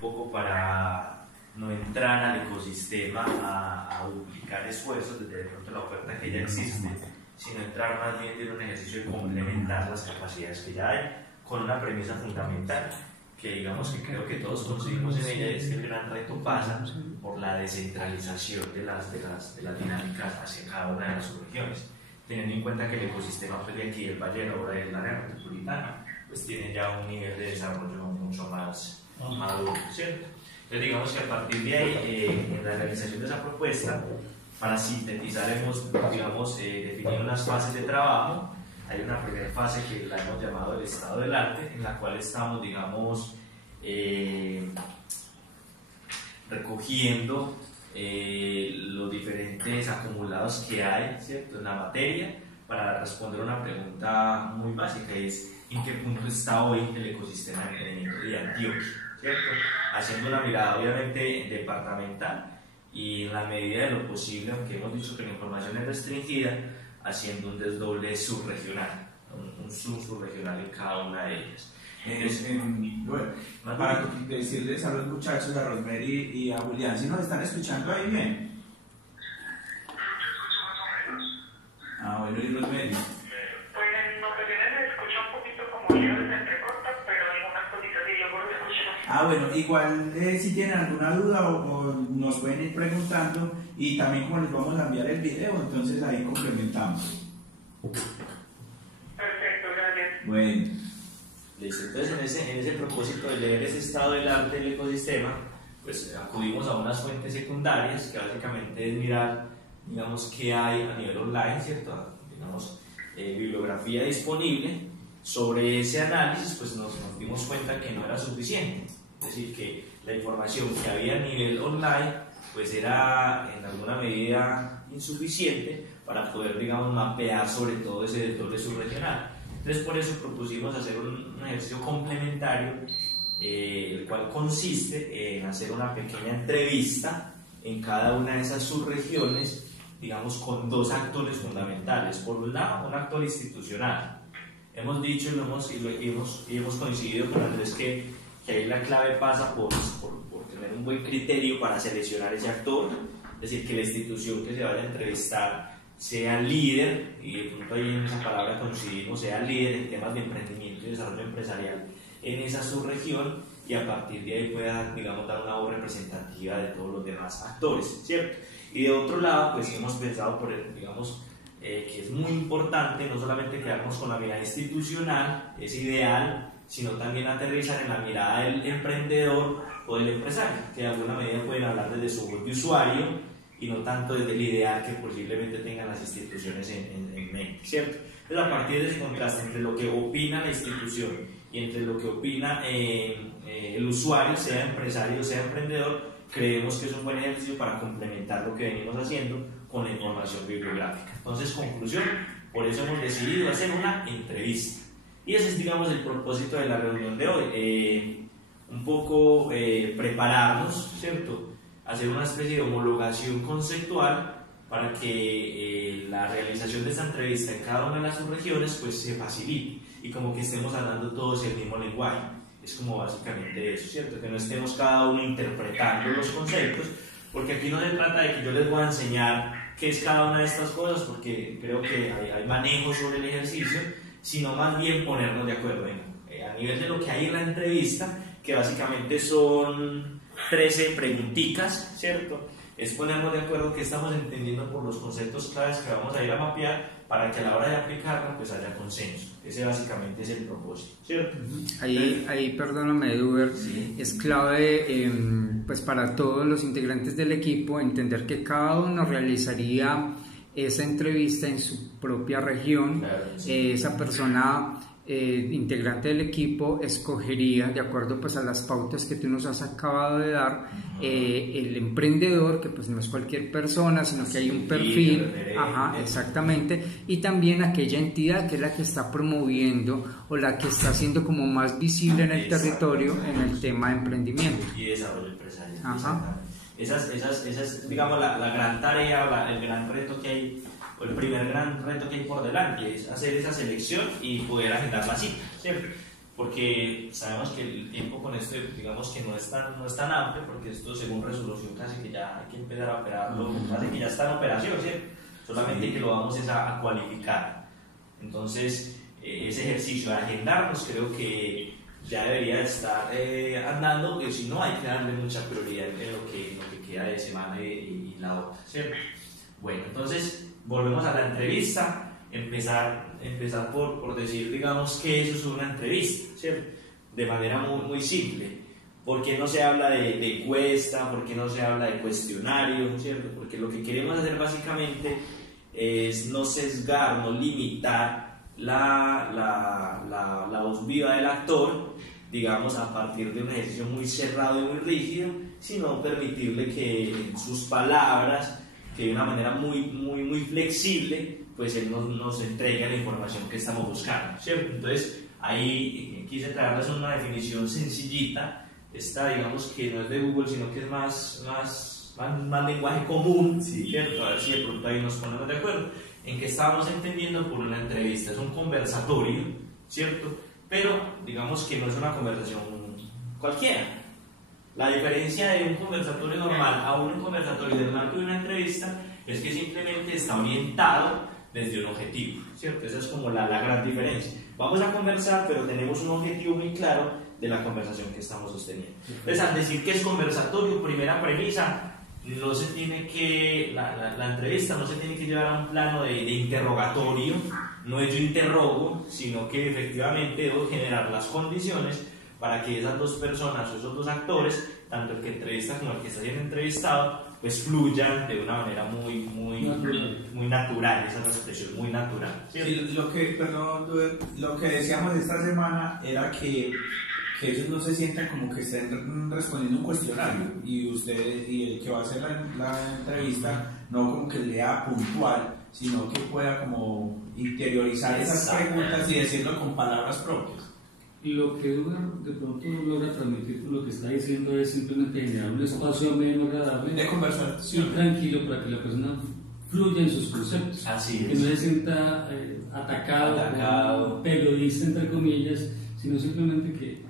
poco para no entrar al ecosistema a duplicar esfuerzos desde de pronto la oferta que ya existe, sino entrar más bien en un ejercicio de complementar las capacidades que ya hay, con una premisa fundamental que digamos que creo que todos coincidimos en ella, es que el gran reto pasa por la descentralización de las dinámicas hacia cada una de las subregiones, teniendo en cuenta que el ecosistema de aquí del Valle de Aburrá y del área metropolitana pues tiene ya un nivel de desarrollo mucho más maduro, ¿cierto? Entonces digamos que a partir de ahí, en la realización de esa propuesta, para sintetizar hemos definido unas fases de trabajo. Hay una primera fase que la hemos llamado el estado del arte, en la cual estamos, digamos, recogiendo los diferentes acumulados que hay, ¿cierto?, en la materia, para responder una pregunta muy básica, es ¿en qué punto está hoy el ecosistema de Antioquia?, ¿cierto? Haciendo una mirada obviamente departamental y en la medida de lo posible, aunque hemos dicho que la información es restringida, haciendo un desdoble subregional, un subregional en cada una de ellas. Bueno, para decirles a los muchachos, a Rosemary y a Julián, si nos están escuchando ahí bien. Ah, bueno, y Rosemary. Pues en ocasiones se escucha un poquito como lío desde entrecortas, pero algunas cositas y luego lo escucho. Ah, bueno, igual si tienen alguna duda o nos pueden ir preguntando, y también como les vamos a enviar el video, entonces ahí complementamos. Perfecto, gracias. Bueno. Listo. Entonces en ese propósito de leer ese estado del arte del ecosistema, pues acudimos a unas fuentes secundarias que básicamente es mirar, digamos, qué hay a nivel online, ¿cierto? Digamos, bibliografía disponible. Sobre ese análisis pues nos dimos cuenta que no era suficiente, es decir, que la información que había a nivel online pues era en alguna medida insuficiente para poder, digamos, mapear sobre todo ese desdoble subregional. Entonces por eso propusimos hacer un ejercicio complementario, el cual consiste en hacer una pequeña entrevista en cada una de esas subregiones, digamos, con dos actores fundamentales. Por un lado, un actor institucional. Hemos dicho y hemos coincidido con Andrés que ahí la clave pasa por tener un buen criterio para seleccionar ese actor, es decir, que la institución que se vaya a entrevistar sea líder, y de pronto ahí en esa palabra coincidimos, sea líder en temas de emprendimiento y desarrollo empresarial en esa subregión, y a partir de ahí pueda, digamos, dar una voz representativa de todos los demás actores, ¿cierto? Y de otro lado, pues hemos pensado digamos, que es muy importante no solamente quedarnos con la mirada institucional, es ideal, sino también aterrizar en la mirada del emprendedor o del empresario, que de alguna medida pueden hablar desde su voz de usuario y no tanto desde el ideal que posiblemente tengan las instituciones en mente, ¿cierto? Entonces, a partir de ese contraste entre lo que opina la institución y entre lo que opina el usuario, sea empresario o sea emprendedor, creemos que es un buen ejercicio para complementar lo que venimos haciendo con la información bibliográfica. Entonces, conclusión, por eso hemos decidido hacer una entrevista. Y ese es, digamos, el propósito de la reunión de hoy. Un poco prepararnos, ¿cierto? Hacer una especie de homologación conceptual para que la realización de esta entrevista en cada una de las subregiones pues se facilite y como que estemos hablando todos el mismo lenguaje. Es como básicamente eso, ¿cierto? Que no estemos cada uno interpretando los conceptos, porque aquí no se trata de que yo les voy a enseñar qué es cada una de estas cosas, porque creo que hay manejo sobre el ejercicio, sino más bien ponernos de acuerdo a nivel de lo que hay en la entrevista, que básicamente son 13 preguntitas, ¿cierto? Es ponernos de acuerdo qué estamos entendiendo por los conceptos claves que vamos a ir a mapear para que a la hora de aplicarlo pues haya consenso. Ese básicamente es el propósito, ¿cierto? Ahí perdóname, Eduard, sí. Es clave pues para todos los integrantes del equipo entender que cada uno realizaría esa entrevista en su propia región. Claro, sí. Esa persona integrante del equipo escogería, de acuerdo pues a las pautas que tú nos has acabado de dar, el emprendedor, que pues no es cualquier persona, sino que hay un perfil, exactamente, y también aquella entidad que es la que está promoviendo o la que está haciendo como más visible en el territorio en el tema de emprendimiento y desarrollo empresarial. Esa es, digamos, la gran tarea, el gran reto que hay, o el primer gran reto que hay por delante, es hacer esa selección y poder agendar la cita, ¿cierto? porque sabemos que el tiempo con esto, digamos que no es tan amplio, porque esto según resolución casi que ya hay que empezar a operarlo, casi que ya está en operación, ¿cierto? Solamente que lo vamos a cualificar. Entonces, ese ejercicio de agendarnos creo que ya debería estar andando, pero si no hay que darle mucha prioridad en lo que queda de semana y la otra, ¿cierto? Bueno, entonces volvemos a la entrevista. Empezar por decir, digamos, que eso es una entrevista, ¿cierto? De manera muy simple. ¿Por qué no se habla de encuesta? ¿Por qué no se habla de cuestionario? ¿Cierto? Porque lo que queremos hacer básicamente es no sesgar, no limitar la voz viva del actor, digamos, a partir de un ejercicio muy cerrado y muy rígido, sino permitirle que en sus palabras, que de una manera muy flexible, pues él nos entrega la información que estamos buscando, ¿cierto? Entonces, ahí quise traerles una definición sencillita, esta digamos que no es de Google, sino que es más lenguaje común, sí, ¿cierto? A ver si de pronto ahí nos ponemos de acuerdo, en que estábamos entendiendo por una entrevista, es un conversatorio, ¿cierto? Pero digamos que no es una conversación cualquiera. La diferencia de un conversatorio normal a un conversatorio del marco de una entrevista es que simplemente está orientado desde un objetivo, ¿cierto? Esa es como la gran diferencia. Vamos a conversar, pero tenemos un objetivo muy claro de la conversación que estamos sosteniendo. Entonces, al decir que es conversatorio, primera premisa, no se tiene que, la entrevista no se tiene que llevar a un plano de interrogatorio, no es yo interrogo, sino que efectivamente debo generar las condiciones para que esas dos personas o esos dos actores, tanto el que entrevista como el que está siendo entrevistado, pues fluyan de una manera muy natural, esa es la expresión, muy natural. Sí, lo que decíamos esta semana era que ellos no se sientan como que estén respondiendo un cuestionario y el que va a hacer la entrevista no como que lea puntual, sino que pueda como interiorizar esas preguntas y decirlo con palabras propias. Lo que Eduardo de pronto logra transmitir con lo que está diciendo es simplemente generar un espacio ameno, agradable, de conversación, y tranquilo para que la persona fluya en sus conceptos. Así es. Que no se sienta atacado, como periodista entre comillas, sino simplemente que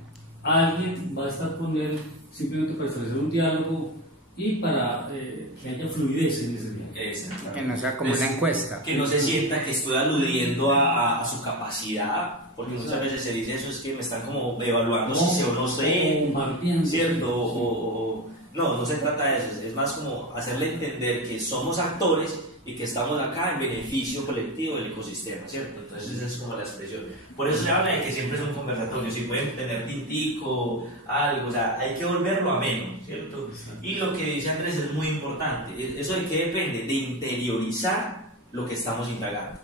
alguien va a estar con él simplemente para establecer un diálogo y para que haya fluidez en ese diálogo. Exacto. Que no sea como una encuesta. Que no se sienta que estoy aludiendo a su capacidad, porque muchas veces se dice eso, es que me están como evaluando si sé o no sé, ¿cierto? No se trata de eso, es más como hacerle entender que somos actores y que estamos acá en beneficio colectivo del ecosistema, ¿cierto? Entonces esa es como la expresión. Por eso se habla de que siempre es un conversatorio, si pueden tener tintico, algo, o sea, hay que volverlo ameno, ¿cierto? Y lo que dice Andrés es muy importante, ¿eso de qué depende? De interiorizar lo que estamos indagando.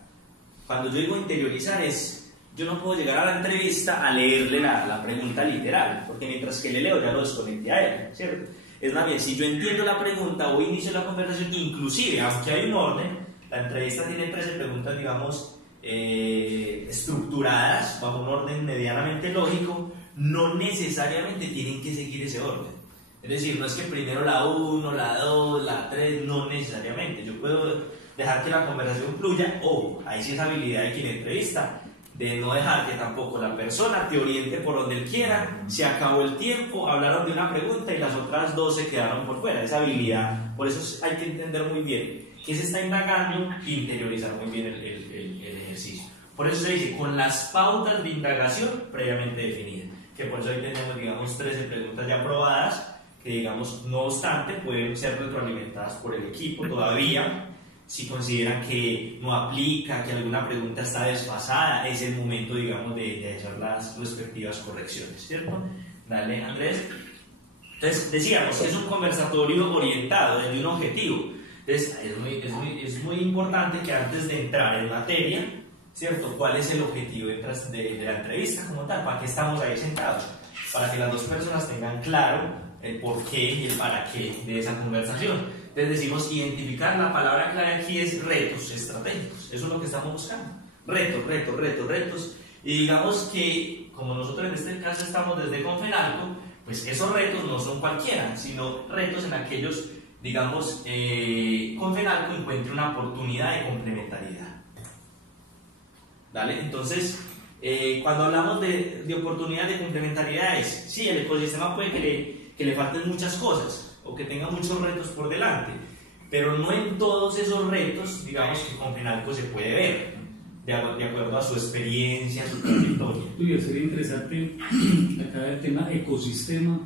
Cuando yo digo interiorizar es, yo no puedo llegar a la entrevista a leerle la pregunta literal, porque mientras que le leo ya lo desconecté a él, ¿cierto? Es más bien, si yo entiendo la pregunta o inicio la conversación, inclusive, aunque hay un orden, la entrevista tiene 13 preguntas, digamos, estructuradas, bajo un orden medianamente lógico, no necesariamente tienen que seguir ese orden. Es decir, no es que primero la 1, la 2, la 3, no necesariamente. Yo puedo dejar que la conversación fluya, o ahí sí es habilidad de quien entrevista, de no dejar que tampoco la persona te oriente por donde él quiera, se acabó el tiempo, hablaron de una pregunta y las otras dos se quedaron por fuera, esa habilidad. Por eso hay que entender muy bien qué se está indagando e interiorizar muy bien el ejercicio. Por eso se dice, con las pautas de indagación previamente definidas, que por eso ahí tenemos, digamos, 13 preguntas ya aprobadas, que digamos, no obstante, pueden ser retroalimentadas por el equipo todavía. Si consideran que no aplica, que alguna pregunta está desfasada, es el momento, digamos, de hacer las respectivas correcciones, ¿cierto? Dale, Andrés. Entonces, decíamos que es un conversatorio orientado desde un objetivo. Entonces, es muy importante que antes de entrar en materia, ¿cierto? ¿Cuál es el objetivo de la entrevista como tal? ¿Para qué estamos ahí sentados? Para que las dos personas tengan claro el por qué y el para qué de esa conversación. Entonces decimos, identificar, la palabra clave aquí es retos estratégicos. Eso es lo que estamos buscando. Retos. Y digamos que, como nosotros en este caso estamos desde Confenalco, pues esos retos no son cualquiera, sino retos en aquellos, digamos, Confenalco encuentre una oportunidad de complementariedad. ¿Vale? Entonces, cuando hablamos de oportunidades de complementariedades, sí, el ecosistema puede que le falten muchas cosas o que tenga muchos retos por delante, pero no en todos esos retos, digamos que con Fenalco se puede ver, de acuerdo a su experiencia, a su trayectoria. Sería interesante acá el tema ecosistema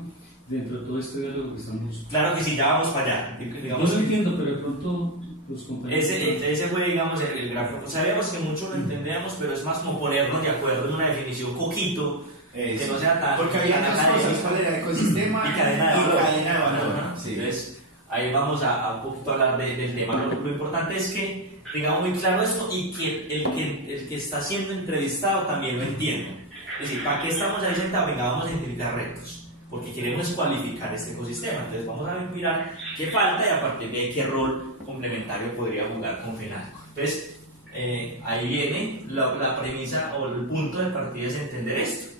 dentro de todo este diálogo que estamos. Claro que sí, ya vamos para allá. Digamos, yo lo entiendo, pero de pronto los compañeros. Ese fue, digamos, el gráfico. Sabemos que mucho lo entendemos, pero es más como ponernos de acuerdo en una definición coquito, que no sea tan. Porque había otras cosas, ¿cuál era? Ecosistema y cadena de valor. Sí. Entonces, ahí vamos a un poquito hablar del tema. Lo importante es que tengamos muy claro esto y que el que está siendo entrevistado también lo entienda. Es decir, ¿para qué estamos ahí sentados? Venga, vamos a identificar retos, porque queremos cualificar este ecosistema. Entonces vamos a mirar qué falta y a partir de ahí qué rol complementario podría jugar con Fenalco. Entonces, ahí viene la premisa o el punto de partida, es entender esto.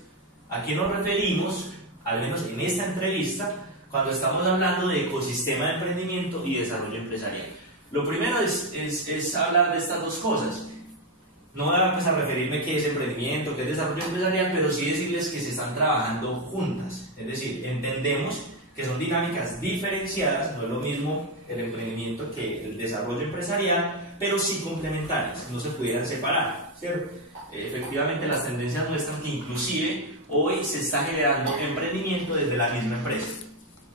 ¿A qué nos referimos, al menos en esta entrevista, cuando estamos hablando de ecosistema de emprendimiento y desarrollo empresarial? Lo primero es hablar de estas dos cosas. No voy a empezar a referirme qué es emprendimiento, qué es desarrollo empresarial, pero sí decirles que se están trabajando juntas. Es decir, entendemos que son dinámicas diferenciadas, no es lo mismo el emprendimiento que el desarrollo empresarial, pero sí complementarias, no se pudieran separar, ¿cierto? Efectivamente, las tendencias muestran que inclusive hoy se está generando emprendimiento desde la misma empresa,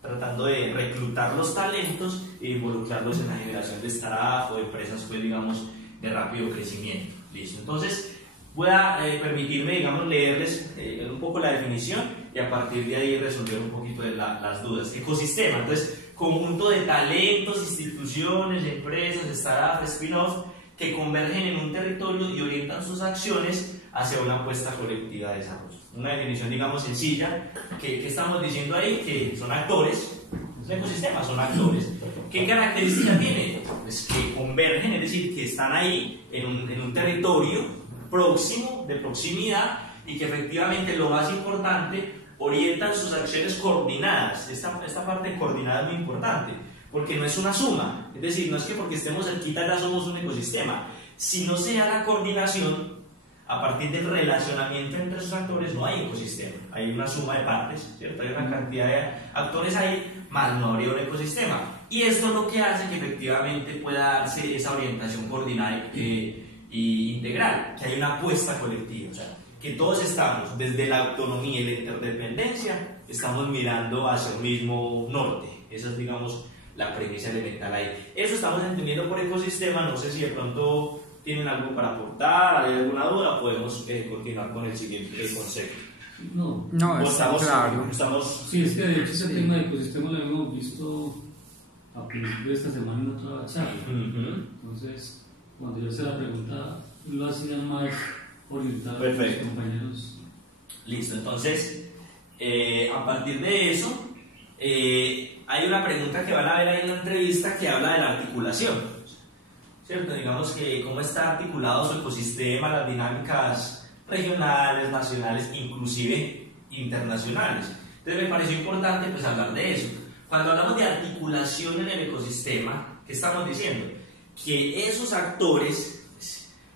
tratando de reclutar los talentos e involucrarlos en la generación de startups o de empresas, pues, digamos, de rápido crecimiento. ¿Listo? Entonces, voy a permitirme, digamos, leerles un poco la definición y a partir de ahí resolver un poquito de las dudas. Ecosistema, entonces, conjunto de talentos, instituciones, empresas, startups, spin-off, que convergen en un territorio y orientan sus acciones hacia una apuesta colectiva de desarrollo. Una definición, digamos, sencilla, que estamos diciendo ahí, que son actores, es un ecosistema, son actores. ¿Qué característica tiene? Pues que convergen, es decir, que están ahí en un territorio próximo, de proximidad, y que efectivamente, lo más importante, orientan sus acciones coordinadas. Esta parte coordinada es muy importante, porque no es una suma, es decir, no es que porque estemos cerquita ya somos un ecosistema. Si no se da la coordinación, a partir del relacionamiento entre esos actores, no hay ecosistema, hay una suma de partes, ¿cierto? Hay una cantidad de actores ahí, más no habría un ecosistema. Y esto es lo que hace que efectivamente pueda darse esa orientación coordinada e integral, que hay una apuesta colectiva, o sea, que todos estamos, desde la autonomía y la interdependencia, estamos mirando hacia el mismo norte. Esa es, digamos, la premisa elemental ahí. Eso estamos entendiendo por ecosistema. No sé si de pronto tienen algo para aportar, hay alguna duda, podemos continuar con el siguiente concepto. No, está claro. Sí, es que de hecho ese tema de ecosistema lo hemos visto a principios de esta semana en otra charla. Entonces, cuando yo hice la pregunta, lo hacían más orientado a los compañeros. Listo, entonces, a partir de eso, hay una pregunta que van a ver ahí en la entrevista que habla de la articulación, ¿cierto? Digamos que cómo está articulado su ecosistema, las dinámicas regionales, nacionales, inclusive internacionales. Entonces me pareció importante, pues, hablar de eso. Cuando hablamos de articulación en el ecosistema, ¿qué estamos diciendo? Que esos actores,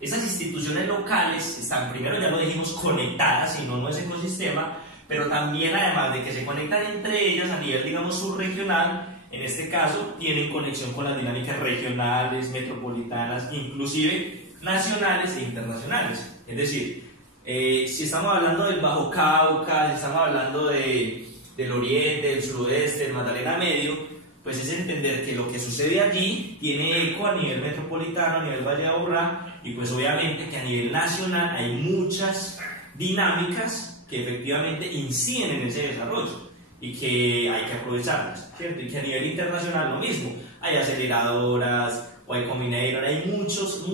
esas instituciones locales están, primero ya lo dijimos, conectadas, y no es ecosistema, pero también, además de que se conectan entre ellas a nivel, digamos, subregional, en este caso tienen conexión con las dinámicas regionales, metropolitanas, inclusive nacionales e internacionales. Es decir, si estamos hablando del Bajo Cauca, si estamos hablando del Oriente, del Suroeste, del Magdalena Medio, pues es entender que lo que sucede allí tiene eco a nivel metropolitano, a nivel Valle de Aburrá, y pues obviamente que a nivel nacional hay muchas dinámicas que efectivamente inciden en ese desarrollo y que hay que aprovecharlas, ¿cierto? Y que a nivel internacional lo mismo, hay aceleradoras o hay combinator, hay muchos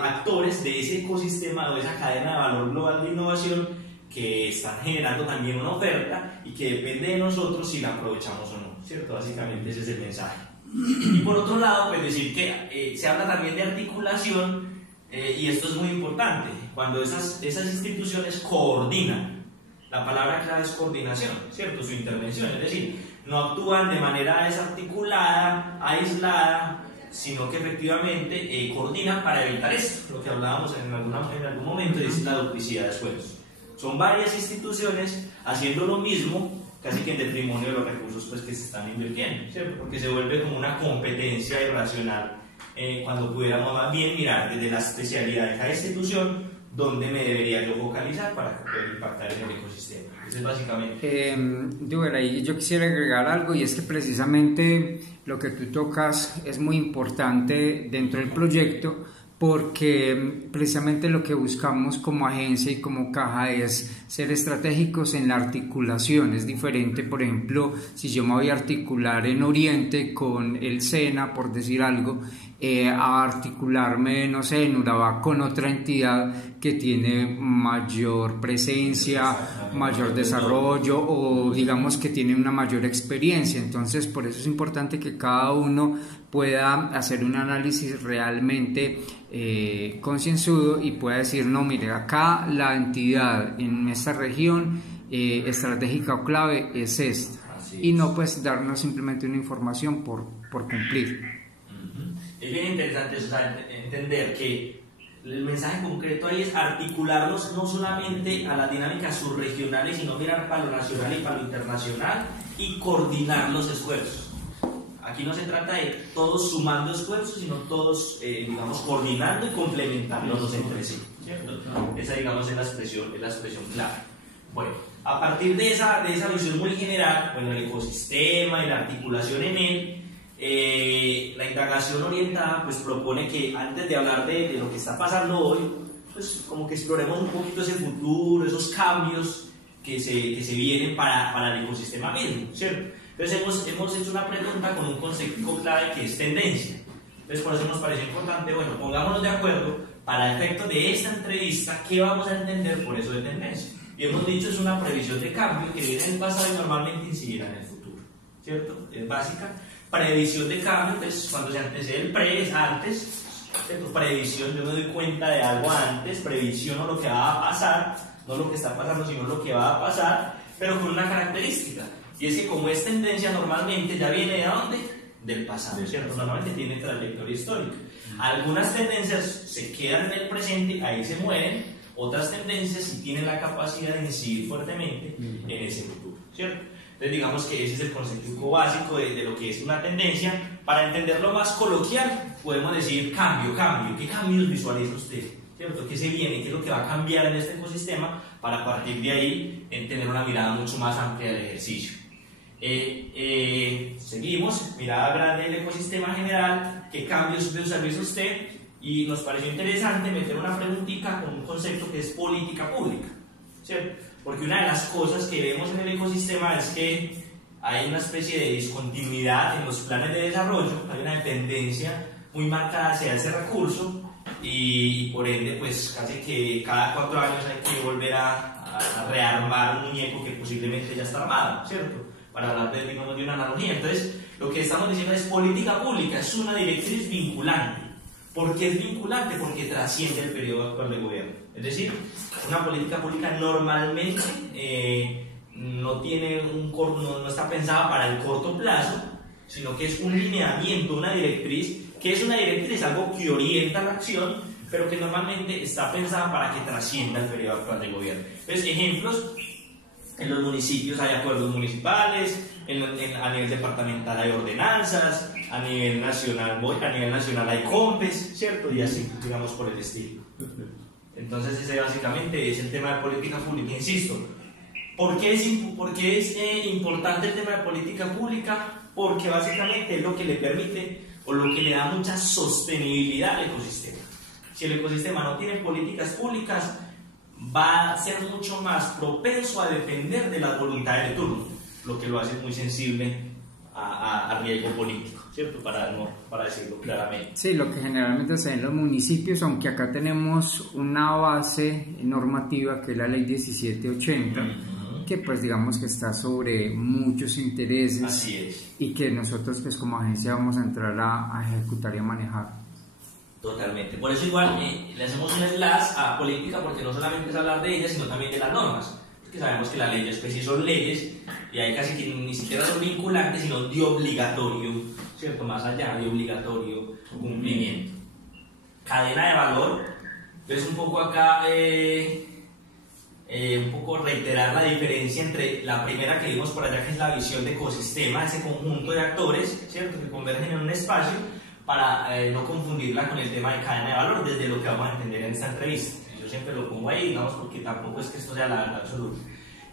actores de ese ecosistema o de esa cadena de valor global de innovación que están generando también una oferta y que depende de nosotros si la aprovechamos o no, ¿cierto? Básicamente ese es el mensaje. Y por otro lado, pues decir que se habla también de articulación, y esto es muy importante, cuando esas instituciones coordinan. La palabra clave es coordinación, ¿cierto? Su intervención, es decir, no actúan de manera desarticulada, aislada, sino que efectivamente coordinan para evitar esto, lo que hablábamos en algún momento, es la duplicidad de esfuerzos. Son varias instituciones haciendo lo mismo, casi que en detrimenio de los recursos pues, que se están invirtiendo, ¿cierto? Porque se vuelve como una competencia irracional, cuando pudiéramos más bien mirar desde la especialidad de cada institución dónde me debería yo focalizar para poder impactar en el ecosistema. Eso es básicamente. Duber, ahí yo quisiera agregar algo, y es que precisamente lo que tú tocas es muy importante dentro del proyecto, porque precisamente lo que buscamos como agencia y como caja es ser estratégicos en la articulación. Es diferente, por ejemplo, si yo me voy a articular en Oriente con el SENA, por decir algo, a articularme, no sé, en Urabá con otra entidad que tiene mayor presencia, mayor desarrollo, o digamos que tiene una mayor experiencia. Entonces, por eso es importante que cada uno pueda hacer un análisis realmente concienzudo y pueda decir, no, mire, acá la entidad en esta región estratégica o clave es esta, y no pues darnos simplemente una información por cumplir. Es bien interesante eso, entender que el mensaje concreto ahí es articularlos no solamente a las dinámicas subregionales, sino mirar para lo nacional y para lo internacional y coordinar los esfuerzos. Aquí no se trata de todos sumando esfuerzos, sino todos, digamos, coordinando y complementándolos entre sí, ¿cierto? Esa, digamos, es la expresión clave. Bueno, a partir de esa visión muy general, bueno, el ecosistema y la articulación en él, la indagación orientada pues propone que antes de hablar de lo que está pasando hoy, pues como que exploremos un poquito ese futuro, esos cambios que se vienen para el ecosistema mismo, ¿cierto? Entonces hemos hecho una pregunta con un concepto clave que es tendencia. Entonces por eso nos parece importante, bueno, pongámonos de acuerdo para efectos de esta entrevista qué vamos a entender por eso de tendencia. Y hemos dicho es una previsión de cambio que viene en el pasado y normalmente incidirá en el futuro, ¿cierto? Es básica. Previsión de cambio, pues cuando se antecede el pre es antes, ¿cierto? Previsión, yo me doy cuenta de algo antes, previsiono lo que va a pasar, no lo que está pasando, sino lo que va a pasar, pero con una característica, y es que como es tendencia normalmente ya viene de dónde? Del pasado, ¿cierto? Normalmente tiene trayectoria histórica. Algunas tendencias se quedan en el presente, ahí se mueren, otras tendencias sí tienen la capacidad de incidir fuertemente en ese futuro, ¿cierto? Entonces digamos que ese es el concepto básico de lo que es una tendencia. Para entenderlo más coloquial, podemos decir cambio. ¿Qué cambios visualiza usted? ¿Cierto? ¿Qué se viene? ¿Qué es lo que va a cambiar en este ecosistema? Para a partir de ahí tener una mirada mucho más amplia del ejercicio. Seguimos, mirada grande del ecosistema general. ¿Qué cambios visualiza usted? Y nos pareció interesante meter una preguntita con un concepto que es política pública, ¿cierto? Porque una de las cosas que vemos en el ecosistema es que hay una especie de discontinuidad en los planes de desarrollo, hay una dependencia muy marcada hacia ese recurso y por ende pues casi que cada 4 años hay que volver a rearmar un muñeco que posiblemente ya está armado, ¿cierto? Para hablar de una analogía. Entonces lo que estamos diciendo es política pública, es una directriz vinculante. ¿Por qué es vinculante? Porque trasciende el periodo actual de gobierno. Es decir, una política pública normalmente no está pensada para el corto plazo, sino que es un lineamiento, una directriz, que es una directriz, algo que orienta la acción, pero que normalmente está pensada para que trascienda el periodo actual de gobierno. Entonces, ejemplos, en los municipios hay acuerdos municipales, a nivel departamental hay ordenanzas, a nivel nacional hay COMPES, ¿cierto? Y así, digamos, por el estilo. Entonces ese básicamente es el tema de política pública. Insisto, ¿por qué es importante el tema de política pública? Porque básicamente es lo que le permite o lo que le da mucha sostenibilidad al ecosistema. Si el ecosistema no tiene políticas públicas, va a ser mucho más propenso a depender de las voluntades de turno, lo que lo hace muy sensible a riesgo político, ¿cierto? Para decirlo claramente. Sí, lo que generalmente se ve en los municipios, aunque acá tenemos una base normativa que es la ley 1780, que pues digamos que está sobre muchos intereses. Así es. Y que nosotros pues como agencia vamos a entrar a ejecutar y a manejar. Totalmente. Por eso igual le hacemos un enlace a política, porque no solamente es hablar de ellas, sino también de las normas. Porque sabemos que las leyes pues sí son leyes y hay casi que ni siquiera son vinculantes, sino de obligatorio, ¿cierto? Más allá de obligatorio su cumplimiento. Cadena de valor, entonces un poco acá, un poco reiterar la diferencia entre la primera que vimos por allá, que es la visión de ecosistema, ese conjunto de actores, ¿cierto?, que convergen en un espacio, para no confundirla con el tema de cadena de valor, desde lo que vamos a entender en esta entrevista. Yo siempre lo pongo ahí, digamos, porque tampoco es que esto sea la verdad absoluta.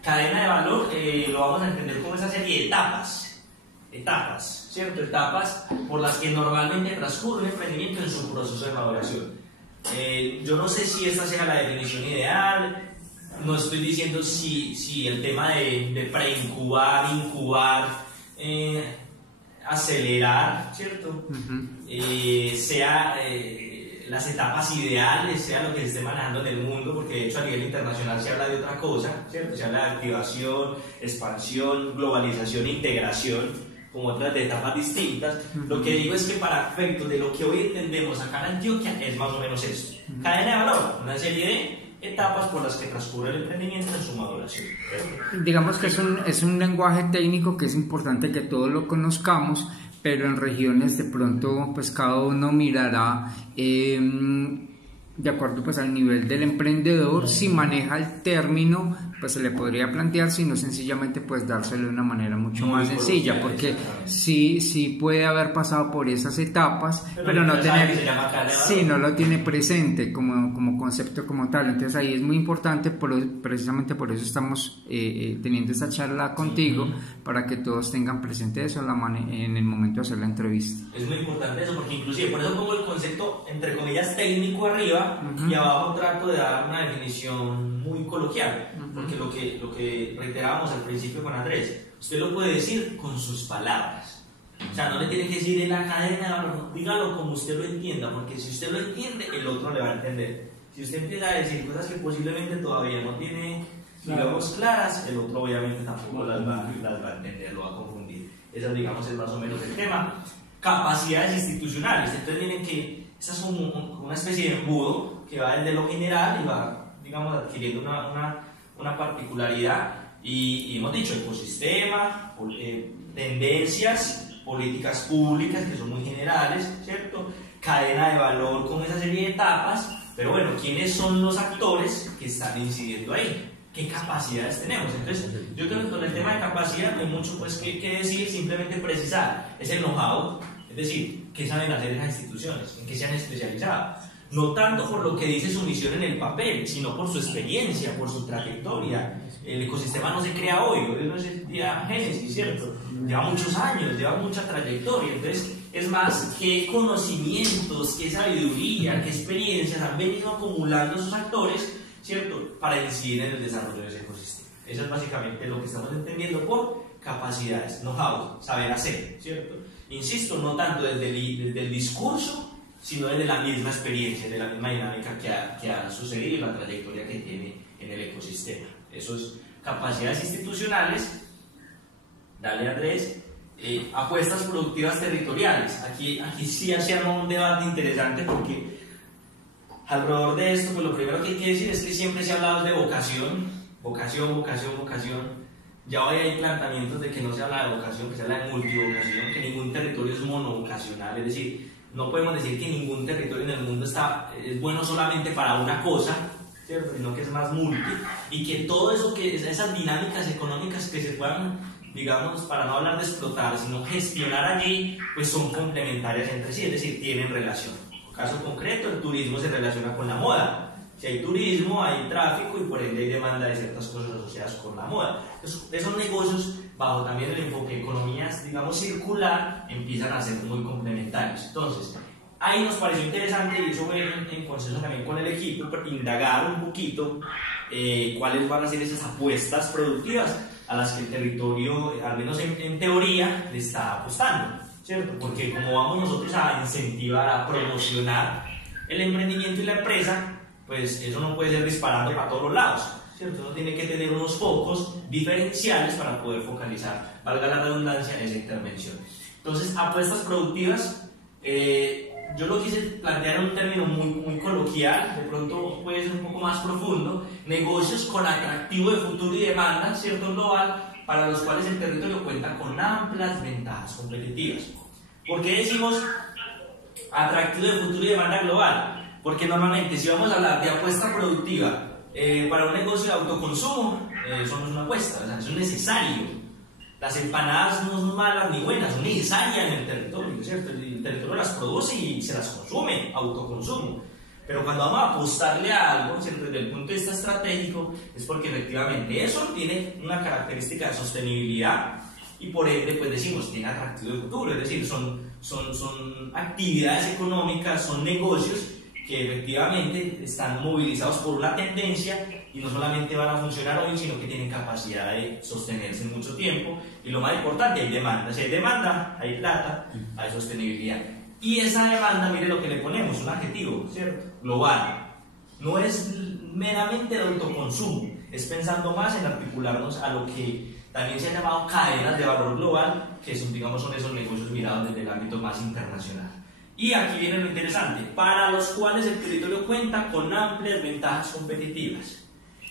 Cadena de valor lo vamos a entender como esa serie de etapas, ¿cierto? Etapas por las que normalmente transcurre un emprendimiento en su proceso de maduración. Yo no sé si esta sea la definición ideal, no estoy diciendo si el tema de preincubar, incubar, acelerar, ¿cierto? Sea las etapas ideales, sea lo que se esté manejando en el mundo, porque de hecho a nivel internacional se habla de otra cosa, ¿cierto? Se habla de activación, expansión, globalización, integración, como otras de etapas distintas. Lo que digo es que para efectos de lo que hoy entendemos acá en Antioquia es más o menos esto. Cadena de valor, una serie de etapas por las que transcurre el emprendimiento en su maduración. Digamos que es un lenguaje técnico que es importante que todos lo conozcamos, pero en regiones de pronto pues cada uno mirará de acuerdo pues al nivel del emprendedor, si maneja el término pues se le podría plantear, sino sencillamente pues dárselo de una manera mucho más sencilla, porque sí puede haber pasado por esas etapas, pero no tener, no lo tiene presente como concepto como tal. Entonces ahí es muy importante, precisamente por eso estamos teniendo esta charla contigo, para que todos tengan presente eso en el momento de hacer la entrevista. Es muy importante eso, porque inclusive por eso pongo el concepto entre comillas técnico arriba, y abajo trato de dar una definición muy coloquial, porque lo que reiterábamos al principio con Andrés, usted lo puede decir con sus palabras, o sea, no le tiene que decir en la cadena, dígalo como usted lo entienda, porque si usted lo entiende, el otro le va a entender. Si usted empieza a decir cosas que posiblemente todavía no tiene, digamos, claras, el otro obviamente tampoco las va a entender, lo va a confundir. Ese, digamos, es más o menos el tema. Capacidades institucionales, entonces miren que esa es una especie de embudo que va desde lo general y va, digamos, adquiriendo una particularidad, y hemos dicho ecosistema, tendencias, políticas públicas que son muy generales, ¿cierto? Cadena de valor con esa serie de etapas, pero bueno, ¿quiénes son los actores que están incidiendo ahí? ¿Qué capacidades tenemos? Entonces, yo creo que con el tema de capacidad no hay mucho pues que decir, simplemente precisar, es el know-how, es decir, ¿qué saben hacer esas instituciones? ¿En qué se han especializado? No tanto por lo que dice su misión en el papel, sino por su experiencia, por su trayectoria. El ecosistema no se crea hoy no es día Génesis, ¿cierto? Lleva muchos años, lleva mucha trayectoria. Entonces, es más, qué conocimientos, qué sabiduría, qué experiencias han venido acumulando esos actores, ¿cierto?, para incidir en el desarrollo de ese ecosistema. Eso es básicamente lo que estamos entendiendo por capacidades, know-how, saber hacer, ¿cierto? Insisto, no tanto desde el discurso, sino desde la misma experiencia, de la misma dinámica que ha sucedido y la trayectoria que tiene en el ecosistema. Eso es capacidades institucionales. Dale, Andrés. Apuestas productivas territoriales. Aquí sí se arma un debate interesante, porque alrededor de esto, pues lo primero que hay que decir es que siempre se ha hablado de vocación. Ya hoy hay planteamientos de que no se habla de vocación, que se habla de multivocación, que ningún territorio es monovocacional, es decir, no podemos decir que ningún territorio en el mundo es bueno solamente para una cosa, ¿cierto?, sino que es más multi, y que todo eso, esas dinámicas económicas que se puedan, digamos, para no hablar de explotar, sino gestionar allí, pues son complementarias entre sí, es decir, tienen relación. En caso concreto, el turismo se relaciona con la moda. Si hay turismo, hay tráfico y por ende hay demanda de ciertas cosas asociadas con la moda. Entonces, esos negocios, bajo también el enfoque de economías, digamos, circular, empiezan a ser muy complementarios. Entonces, ahí nos pareció interesante, y eso fue en consenso también con el equipo, indagar un poquito cuáles van a ser esas apuestas productivas a las que el territorio, al menos en teoría, le está apostando, ¿cierto? Porque como vamos nosotros a incentivar, a promocionar el emprendimiento y la empresa, pues eso no puede ser disparando para todos los lados, ¿cierto? Uno tiene que tener unos focos diferenciales para poder focalizar, valga la redundancia, esa intervención. Entonces, apuestas productivas, yo lo quise plantear en un término muy coloquial, de pronto puede ser un poco más profundo: negocios con atractivo de futuro y demanda, ¿cierto?, global, para los cuales el territorio cuenta con amplias ventajas competitivas. ¿Por qué decimos atractivo de futuro y demanda global, porque normalmente si vamos a hablar de apuesta productiva para un negocio de autoconsumo, eso no es una apuesta, o sea, eso es necesario. Las empanadas no son malas ni buenas, son necesarias en el territorio, ¿cierto? El territorio las produce y se las consume, autoconsumo. Pero cuando vamos a apostarle a algo, ¿cierto? Desde el punto de vista estratégico, es porque efectivamente eso tiene una característica de sostenibilidad y por ende, pues decimos, tiene atractivo de futuro, es decir, son actividades económicas, son negocios que efectivamente están movilizados por una tendencia y no solamente van a funcionar hoy, sino que tienen capacidad de sostenerse en mucho tiempo. Y lo más importante, hay demanda. Si hay demanda, hay plata, hay sostenibilidad. Y esa demanda, mire lo que le ponemos, un adjetivo, ¿cierto? Global. No es meramente el autoconsumo, es pensando más en articularnos a lo que también se ha llamado cadenas de valor global, que son, digamos, son esos negocios mirados desde el ámbito más internacional. Y aquí viene lo interesante, para los cuales el territorio cuenta con amplias ventajas competitivas.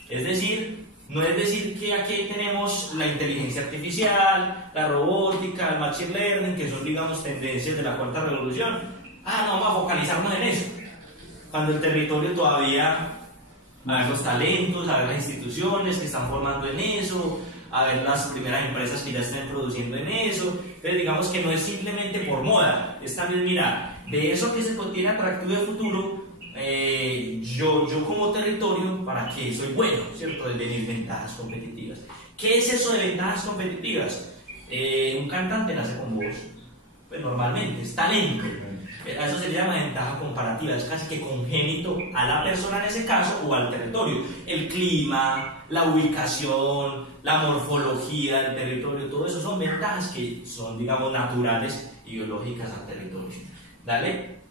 Es decir, no es decir que aquí tenemos la inteligencia artificial, la robótica, el machine learning, que son, digamos, tendencias de la cuarta revolución. No, vamos a focalizarnos en eso. Cuando el territorio todavía, a ver los talentos, a ver las instituciones que están formando en eso, a ver las primeras empresas que ya estén produciendo en eso. Entonces, digamos que no es simplemente por moda, es también, mira, de eso que se contiene atractivo de futuro, yo como territorio, ¿para qué soy bueno? ¿Cierto? De mis ventajas competitivas. ¿Qué es eso de ventajas competitivas? Un cantante nace con voz, pues normalmente, es talento. A eso se le llama ventaja comparativa, es casi que congénito a la persona en ese caso o al territorio. El clima, la ubicación, la morfología del territorio, todo eso son ventajas que son, digamos, naturales y biológicas al territorio. Dale.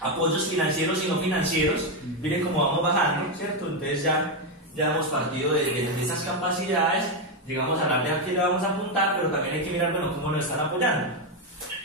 Apoyos financieros y no financieros, miren cómo vamos bajando, ¿cierto? Entonces ya hemos partido de esas capacidades, llegamos a hablar de a qué le vamos a apuntar, pero también hay que mirar, bueno, cómo nos están apoyando.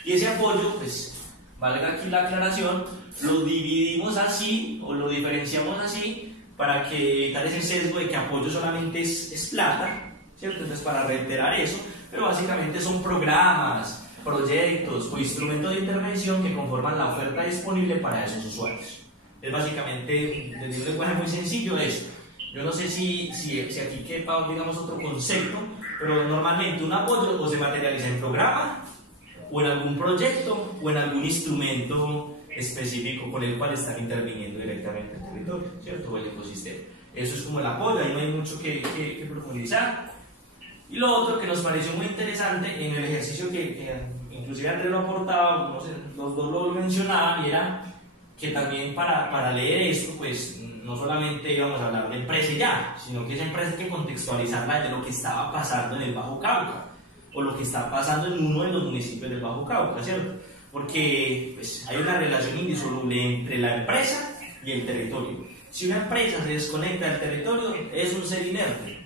Y ese apoyo, pues, valga aquí la aclaración, lo dividimos así, o lo diferenciamos así, para que evitar ese sesgo de que apoyo solamente es plata, ¿cierto? Entonces, para reiterar eso, pero básicamente son programas, proyectos o instrumentos de intervención que conforman la oferta disponible para esos usuarios. Es básicamente, desde un lenguaje muy sencillo, eso. Yo no sé si aquí quepa, digamos, otro concepto, pero normalmente un apoyo o se materializa en programa, o en algún proyecto, o en algún instrumento específico con el cual están interviniendo directamente el territorio, ¿cierto? O el ecosistema. Eso es como el apoyo, ahí no hay mucho que profundizar. Y lo otro que nos pareció muy interesante en el ejercicio que inclusive Andrés lo aportaba, no sé, los dos lo mencionaban, y era que también para leer esto, pues no solamente íbamos a hablar de empresa y ya, sino que esa empresa hay que contextualizarla de lo que estaba pasando en el Bajo Cauca, o lo que está pasando en uno de los municipios del Bajo Cauca, ¿cierto? Porque pues, hay una relación indisoluble entre la empresa y el territorio. Si una empresa se desconecta del territorio, es un ser inerte.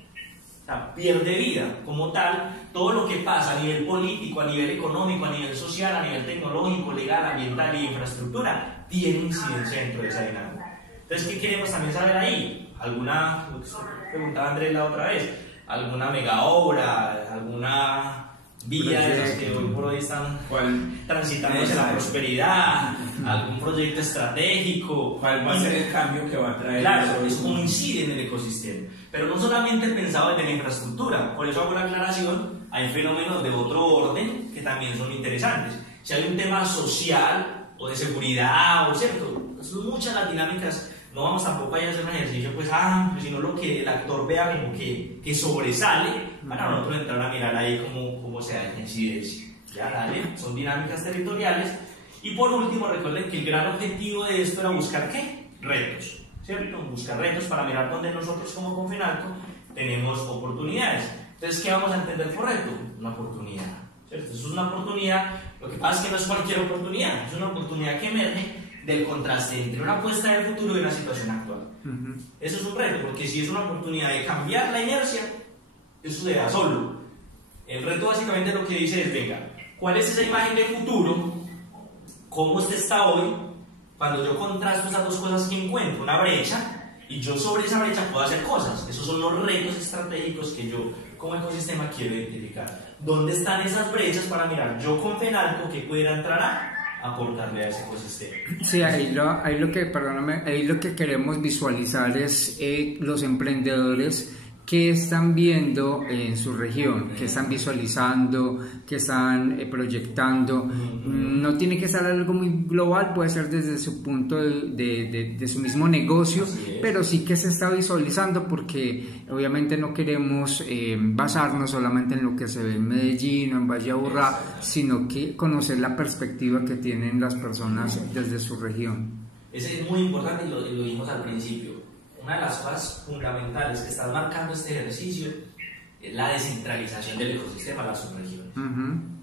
O sea, pierde vida como tal. Todo lo que pasa a nivel político, a nivel económico, a nivel social, a nivel tecnológico, legal, ambiental y infraestructura tiene incidencia dentro de esa dinámica. Entonces, ¿qué queremos también saber ahí? Alguna, lo que preguntaba Andrés la otra vez, alguna mega obra, alguna vía de las que hoy por hoy están transitando hacia la prosperidad, algún proyecto estratégico. ¿Cuál va a ser el cambio que va a traer? Claro, eso coincide en el ecosistema. Pero no solamente pensado desde la infraestructura, por eso hago la aclaración, hay fenómenos de otro orden que también son interesantes. Si hay un tema social o de seguridad, o cierto, son muchas las dinámicas. No vamos tampoco a hacer un ejercicio, pues, sino lo que el actor vea como que sobresale, para nosotros entrar a mirar ahí cómo se da esa incidencia. Ya, dale, son dinámicas territoriales. Y por último, recuerden que el gran objetivo de esto era buscar ¿qué? Retos, ¿cierto? Buscar retos para mirar dónde nosotros como Confinalco tenemos oportunidades. Entonces, ¿qué vamos a entender por reto? Una oportunidad, ¿cierto? Eso es una oportunidad, lo que pasa es que no es cualquier oportunidad, es una oportunidad que emerge del contraste entre una apuesta del futuro y una situación actual. Eso es un reto, porque si es una oportunidad de cambiar la inercia, eso se da solo. El reto básicamente lo que dice es, venga, ¿cuál es esa imagen de futuro? ¿Cómo usted está hoy? Cuando yo contrasto esas dos cosas que encuentro, una brecha, y yo sobre esa brecha puedo hacer cosas. Esos son los retos estratégicos que yo como ecosistema quiero identificar. ¿Dónde están esas brechas para mirar yo con Fenalco que pudiera entrar aportarle a ese ecosistema. Sí, ahí lo que queremos visualizar es los emprendedores que están viendo en su región, que están visualizando, que están proyectando. No tiene que ser algo muy global, puede ser desde su punto de su mismo negocio, pero sí que se está visualizando, porque obviamente no queremos basarnos solamente en lo que se ve en Medellín o en Valle de Aburrá, sino que conocer la perspectiva que tienen las personas desde su región. Ese es muy importante y lo dijimos al principio. Una de las cosas fundamentales que está marcando este ejercicio es la descentralización del ecosistema de las subregiones.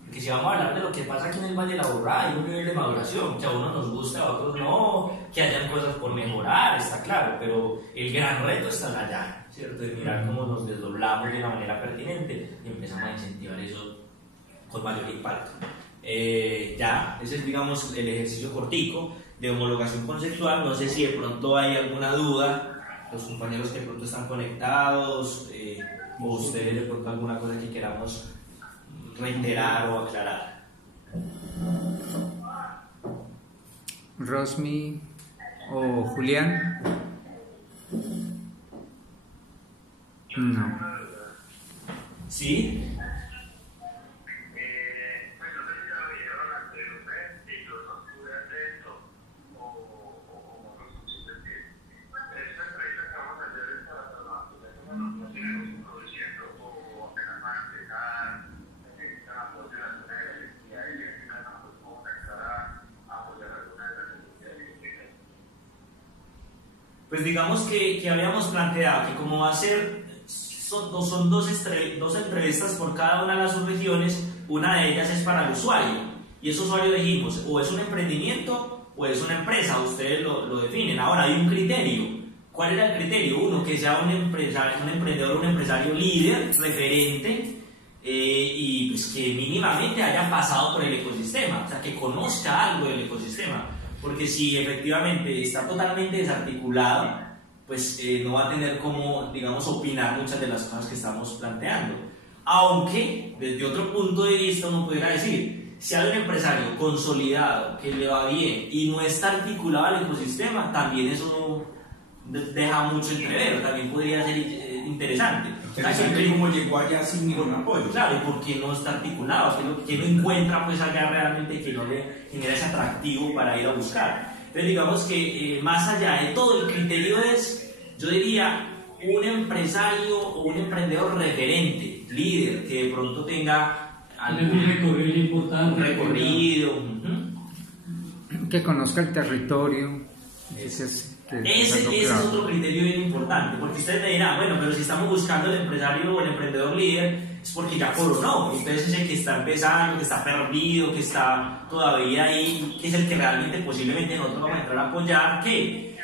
Porque si vamos a hablar de lo que pasa aquí en el Valle de la Aburrá, hay un nivel de maduración que a uno nos gusta, a otros no, que hayan cosas por mejorar, está claro, pero el gran reto está allá, ¿cierto? De mirar cómo nos desdoblamos de una manera pertinente y empezamos a incentivar eso con mayor impacto. Ya, ese es, digamos, el ejercicio cortico de homologación conceptual. No sé si de pronto hay alguna duda, los compañeros que de pronto están conectados, o ustedes de pronto alguna cosa que queramos reiterar o aclarar. Rosmi o Julián. No. ¿Sí? Pues digamos que habíamos planteado que como va a ser, son dos entrevistas por cada una de las subregiones, una de ellas es para el usuario, y ese usuario dijimos, o es un emprendimiento o es una empresa, ustedes lo definen. Ahora hay un criterio. ¿Cuál era el criterio? Uno, que sea un emprendedor, un empresario líder, referente, y pues que mínimamente haya pasado por el ecosistema, o sea, que conozca algo del ecosistema. Porque si efectivamente está totalmente desarticulado, pues no va a tener cómo, digamos, opinar muchas de las cosas que estamos planteando. Aunque, desde otro punto de vista, uno pudiera decir, si hay un empresario consolidado, que le va bien y no está articulado al ecosistema, también eso deja mucho entrever, también podría ser interesante. Interesante cómo llegó allá sin ningún apoyo. Claro, y por qué no está articulado, qué no encuentra pues allá realmente que no le genera ese atractivo para ir a buscar. Entonces digamos que más allá de todo, el criterio es, yo diría, un empresario o un emprendedor referente, líder, que de pronto tenga algún recorrido importante, recorrido, que conozca el territorio. Ese es otro criterio bien importante, porque ustedes me dirán, bueno, pero si estamos buscando el empresario o el emprendedor líder, es porque ya coronó. Ustedes es el que está empezando, que está perdido, que está todavía ahí, que es el que realmente posiblemente nosotros vamos a entrar a apoyar, que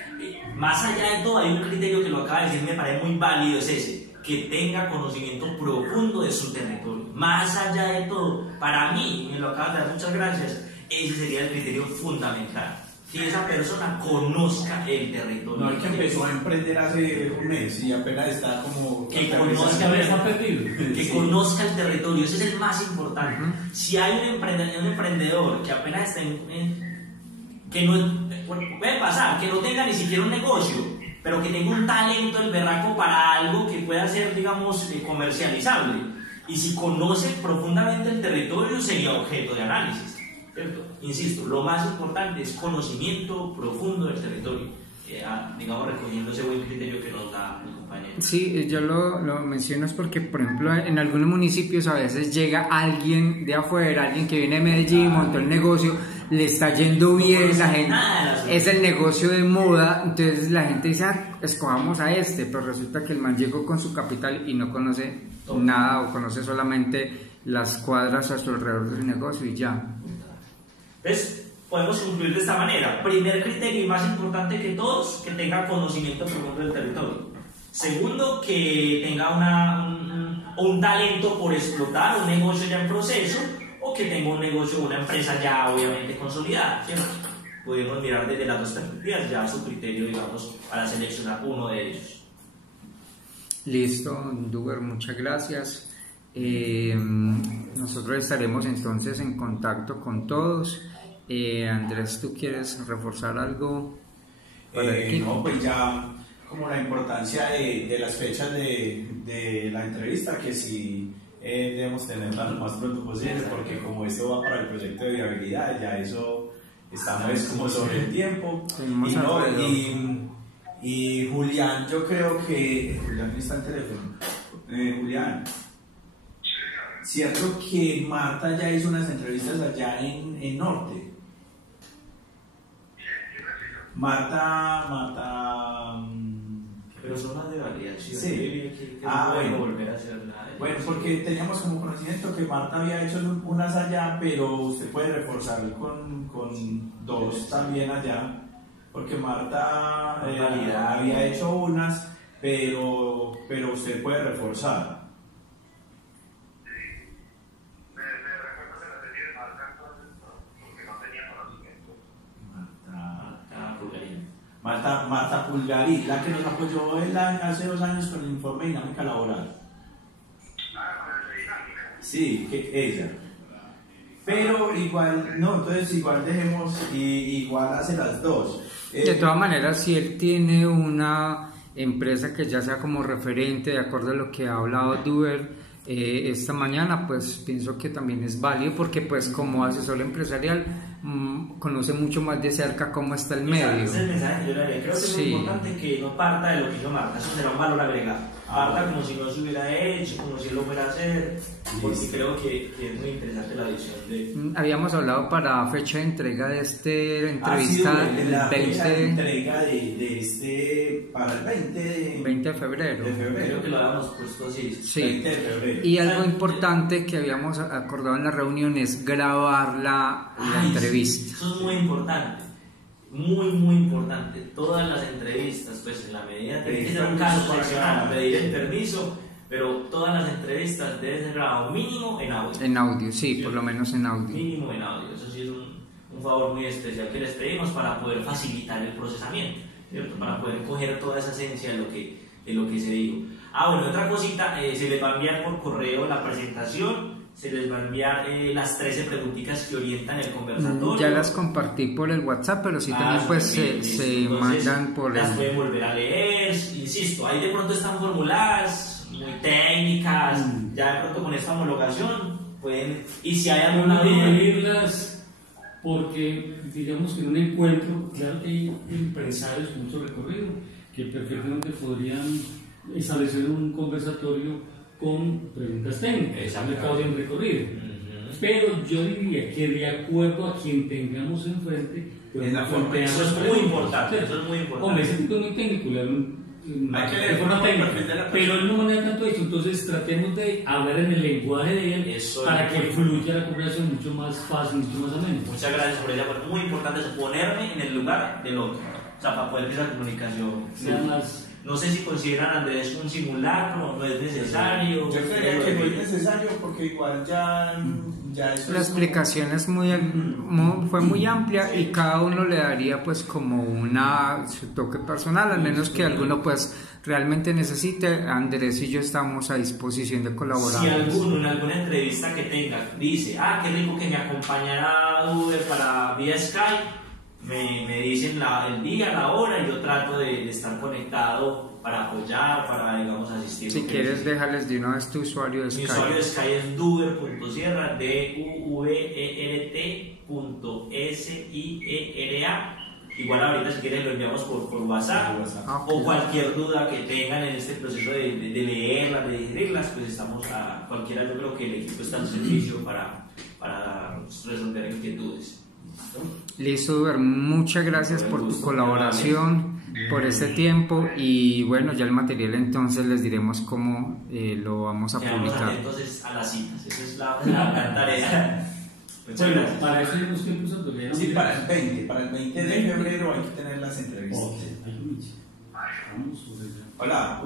más allá de todo hay un criterio que lo acaba de decir, me parece muy válido, es ese, que tenga conocimiento profundo de su territorio. Más allá de todo, para mí, me lo acabas de dar, muchas gracias, ese sería el criterio fundamental. Que esa persona conozca el territorio. No, el que empezó a emprender hace un mes y apenas está como... Que conozca el territorio, ese es el más importante. Si hay un emprendedor que apenas está que no puede pasar, que no tenga ni siquiera un negocio, pero que tenga un talento, el berraco, para algo que pueda ser, digamos, comercializable. Y si conoce profundamente el territorio, sería objeto de análisis, ¿cierto? Insisto, lo más importante es conocimiento profundo del territorio, digamos, recogiendo ese buen criterio que nos da el compañero. Sí, yo lo menciono es porque, por ejemplo, en algunos municipios a veces llega alguien de afuera, alguien que viene de Medellín, montó el negocio, le está yendo bien, la gente, es el negocio de moda, entonces la gente dice, escojamos a este, pero resulta que el man llegó con su capital y no conoce nada, o conoce solamente las cuadras a su alrededor del negocio y ya. Entonces, podemos concluir de esta manera. Primer criterio y más importante que todos, que tenga conocimiento profundo del territorio. Segundo, que tenga un talento por explotar, un negocio ya en proceso, o que tenga un negocio, una empresa ya obviamente consolidada, ¿cierto? Podemos mirar desde las dos perspectivas, ya su criterio, digamos, para seleccionar uno de ellos. Listo, Duber, muchas gracias. Nosotros estaremos entonces en contacto con todos Andrés, ¿tú quieres reforzar algo para el equipo? No, pues ya como la importancia de las fechas de la entrevista, que sí debemos tenerla lo más pronto posible, porque como esto va para el proyecto de viabilidad, ya eso estamos como sobre el tiempo. Y Julián, yo creo que Julián está en teléfono. Julián, cierto que Marta ya hizo unas entrevistas allá en Norte. Marta. Pero son más de validación. Sí. Bueno, volver a hacer nada. Bueno, porque teníamos como conocimiento que Marta había hecho unas allá, pero usted puede reforzar con dos también allá, porque Marta había hecho unas, pero usted puede reforzar. Marta Pulgarí, la que nos apoyó hace 2 años con el informe de dinámica laboral. Sí, que ella. Pero igual, no, entonces igual dejemos, igual hace las dos. De todas maneras, si él tiene una empresa que ya sea como referente, de acuerdo a lo que ha hablado Duber esta mañana, pues pienso que también es válido, porque pues como asesor empresarial conoce mucho más de cerca cómo está el medio. Ese es el mensaje que yo le haría. Creo que es muy importante que no parta de lo que hizo Marta, eso será un valor agregado. Parta como si no se hubiera hecho, como si él lo fuera a hacer, porque creo que es muy interesante la visión de... Habíamos hablado para fecha de entrega de esta entrevista, la fecha de entrega de para el 20 de febrero. Creo que lo habíamos puesto así. Sí. 20 de febrero. Y algo importante que habíamos acordado en la reunión es grabar la entrevista. Eso es muy importante, muy importante. Todas las entrevistas, pues en la medida que sea un caso excepcional, pedir el permiso, pero todas las entrevistas deben ser grabadas mínimo en audio. En audio, sí, por lo menos en audio. Mínimo en audio, eso sí es un favor muy especial que les pedimos para poder facilitar el procesamiento, ¿cierto? Para poder coger toda esa esencia de lo que se dijo. Bueno, otra cosita, se les va a enviar por correo la presentación, se les va a enviar las 13 preguntitas que orientan el conversatorio. Ya las compartí por el WhatsApp, pero sí también pues se mandan por las pueden volver a leer, insisto, ahí de pronto están formuladas, muy técnicas, ya de pronto con esta homologación pueden, y si hay alguna duda, dividirlas, porque digamos que en un encuentro, claro que hay empresarios con mucho recorrido que perfectamente podrían establecer un conversatorio con preguntas técnicas, me podrían recorrido. Pero yo diría que de acuerdo a quien tengamos enfrente, pues eso es muy importante. Hombre, ese tipo es muy técnico, de forma técnica, pero él no maneja tanto eso, entonces tratemos de hablar en el lenguaje de él para que fluya la conversación mucho más fácil, mucho más ameno. Muchas gracias por ella, fue muy importante ponerme en el lugar del otro, o sea, para poder que esa comunicación sea más. No sé si consideran Andrés un simulacro, no es necesario. Yo creía que no es necesario porque igual ya eso la explicación es fue muy amplia y cada uno le daría pues como su toque personal, al menos que alguno pues realmente necesite. Andrés y yo estamos a disposición de colaborar. Si alguno en alguna entrevista que tenga dice, qué rico que me acompañara Uber para vía Skype, me dicen el día, la hora, y yo trato de estar conectado para apoyar, para, digamos, asistir. Si quieres, déjales de una vez tu usuario de Skype. Mi usuario de Skype es duver.sierra, DUVERT.SIERA. Igual ahorita, si quieres, lo enviamos por WhatsApp. O cualquier duda que tengan en este proceso de leerlas, de digerirlas, pues estamos a cualquiera. Yo creo que el equipo está al servicio para resolver inquietudes. Listo, Duber, muchas gracias por tu colaboración, por este tiempo, y bueno, ya el material entonces les diremos cómo lo vamos a publicar. Entonces a las citas, esa es la gran tarea. Muchas gracias. Para eso hay unos tiempos todavía. Sí, para el 20 de febrero hay que tener las entrevistas. Vamos por allá. Hola.